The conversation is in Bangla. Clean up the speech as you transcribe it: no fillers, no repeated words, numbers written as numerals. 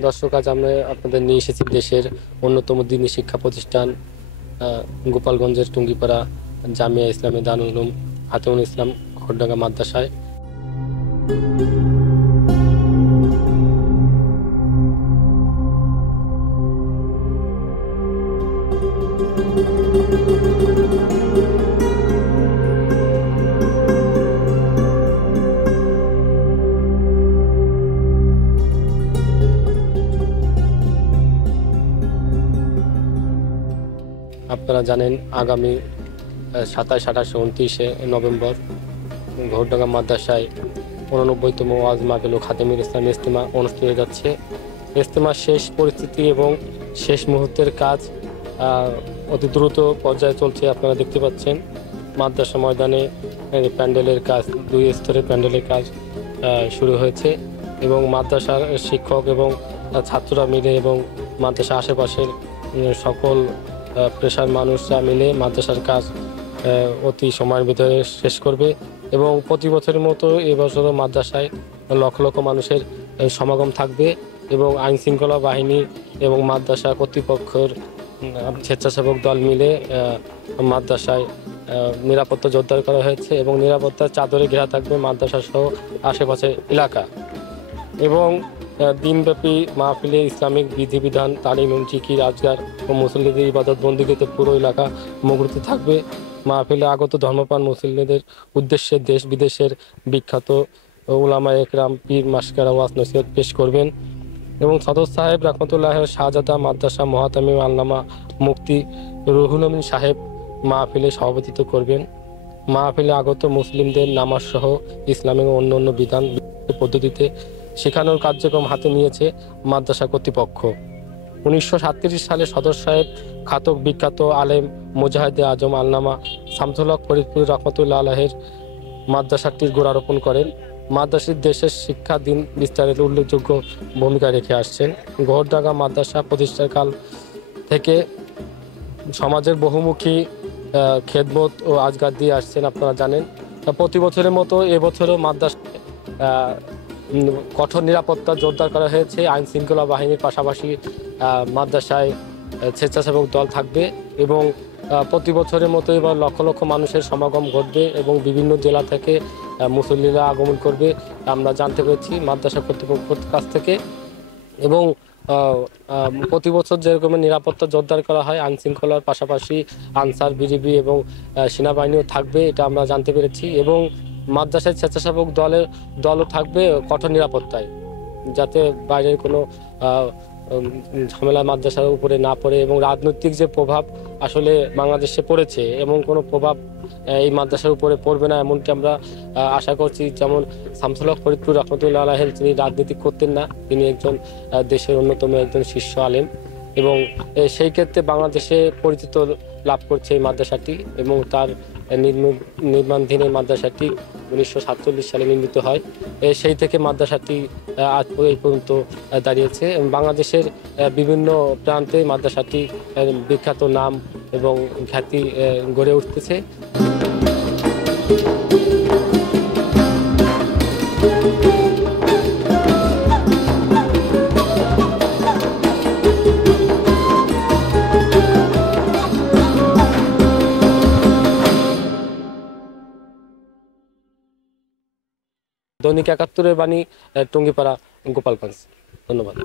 দর্শক, আজ আমরা আপনাদের নিয়ে এসেছি দেশের অন্যতম দিনী শিক্ষা প্রতিষ্ঠান গোপালগঞ্জের টুঙ্গিপাড়া জামিয়া ইসলামী দারুল উলুম খাতুন ইসলাম খড়ডাঙ্গা মাদ্রাসায়। আপনারা জানেন, আগামী 27, 28, 29 নভেম্বর ঘোড়ডাঙ্গা মাদ্রাসায় 89তম ওয়াজ মাহফিল ও খাদেমুল ইসলাম ইজতেমা অনুষ্ঠিত হয়ে যাচ্ছে। ইজতেমার শেষ পরিস্থিতি এবং শেষ মুহূর্তের কাজ অতি দ্রুত পর্যায়ে চলছে। আপনারা দেখতে পাচ্ছেন মাদ্রাসা ময়দানে প্যান্ডেলের কাজ, 2 স্তরের প্যান্ডেলের কাজ শুরু হয়েছে এবং মাদ্রাসার শিক্ষক এবং ছাত্ররা মিলে এবং মাদ্রাসা আশেপাশের সকল পেশার মানুষরা মিলে মাদ্রাসার কাজ অতি সময়ের ভিতরে শেষ করবে এবং প্রতি বছরের মতো এবছরও মাদ্রাসায় লক্ষ লক্ষ মানুষের সমাগম থাকবে এবং আইন শৃঙ্খলা বাহিনী এবং মাদ্রাসা কর্তৃপক্ষের স্বেচ্ছাসেবক দল মিলে মাদ্রাসায় নিরাপত্তা জোরদার করা হয়েছে এবং নিরাপত্তার চাদরে ঘেরা থাকবে মাদ্রাসা সহ আশেপাশের এলাকা। এবং দিনব্যাপী মাহফিলে ইসলামিক বিধিবিধান, তালিম, জিকির, আজগার ও মুসল্লিদের ইবাদত বন্দিগিতে পুরো এলাকা মুখরিত থাকবে। মাহফিলে আগত ধর্মপ্রাণ মুসল্লিদের উদ্দেশ্যে দেশ বিদেশের বিখ্যাত উলামা একরাম, পীর, মাশকারা ওয়াজ নসিহত পেশ করবেন এবং সদর সাহেব রহমতুল্লাহ শাহজাদা মাদ্রাসা মহাতামিম আল্লামা মুফতি রুহুল আমিন সাহেব মাহফিলে সভাপতিত্ব করবেন। মাহফিলে আগত মুসলিমদের নামাজ সহ ইসলামিক অন্য অন্য বিধান পদ্ধতিতে শেখানোর কার্যক্রম হাতে নিয়েছে মাদ্রাসা কর্তৃপক্ষ। 1937 সালে সদর সাহেব খাতক বিখ্যাত আলেম মুজাহিদে আজম আল্লামা শামসুল হক ফরিদপুর রহমতুল্লাহ আলাহের মাদ্রাসাটির গোড়ারোপণ করেন। মাদ্রাসার দেশের শিক্ষা দিন বিস্তারের উল্লেখযোগ্য ভূমিকা রেখে আসছেন। ঘোড়ডাঙ্গা মাদ্রাসা প্রতিষ্ঠাকাল থেকে সমাজের বহুমুখী খেদমত ও আজগার দিয়ে আসছেন। আপনারা জানেন, প্রতি বছরের মতো এবছরও মাদ্রাসায় কঠোর নিরাপত্তা জোরদার করা হয়েছে। আইন শৃঙ্খলা বাহিনীর পাশাপাশি মাদ্রাসায় স্বেচ্ছাসেবক দল থাকবে এবং প্রতি বছরের মতো এবার লক্ষ লক্ষ মানুষের সমাগম ঘটবে এবং বিভিন্ন জেলা থেকে মুসল্লিরা আগমন করবে আমরা জানতে পেরেছি মাদ্রাসা কর্তৃপক্ষের কাছ থেকে। এবং প্রতি বছর যেরকম নিরাপত্তা জোরদার করা হয়, আইন শৃঙ্খলার পাশাপাশি আনসার, বিজিবি এবং সেনাবাহিনীও থাকবে, এটা আমরা জানতে পেরেছি। এবং মাদ্রাসায় স্বেচ্ছাসেবক দলও থাকবে কঠোর নিরাপত্তায়, যাতে বাইরের কোনো ঝামেলা মাদ্রাসার উপরে না পড়ে। এবং রাজনৈতিক যে প্রভাব আসলে বাংলাদেশে পড়েছে, এমন কোনো প্রভাব এই মাদ্রাসার উপরে পড়বে না এমনটি আমরা আশা করছি। যেমন শামসুল হক ফরিদপুর রহমতুল্লাহ আলাহ, তিনি রাজনীতি করতেন না, তিনি একজন দেশের অন্যতম একজন শীর্ষ আলেম এবং সেই ক্ষেত্রে বাংলাদেশে পরিচিত লাভ করছে এই মাদ্রাসাটি। এবং তার নির্মাণধীন এই মাদ্রাসাটি 1947 সালে নির্মিত হয়। সেই থেকে মাদ্রাসাটি আজ এই পর্যন্ত দাঁড়িয়েছে এবং বাংলাদেশের বিভিন্ন প্রান্তে মাদ্রাসাটি বিখ্যাত নাম এবং খ্যাতি গড়ে উঠতেছে। দৈনিক 71-এর বাণী, টুঙ্গিপাড়া, গোপালগঞ্জ। ধন্যবাদ।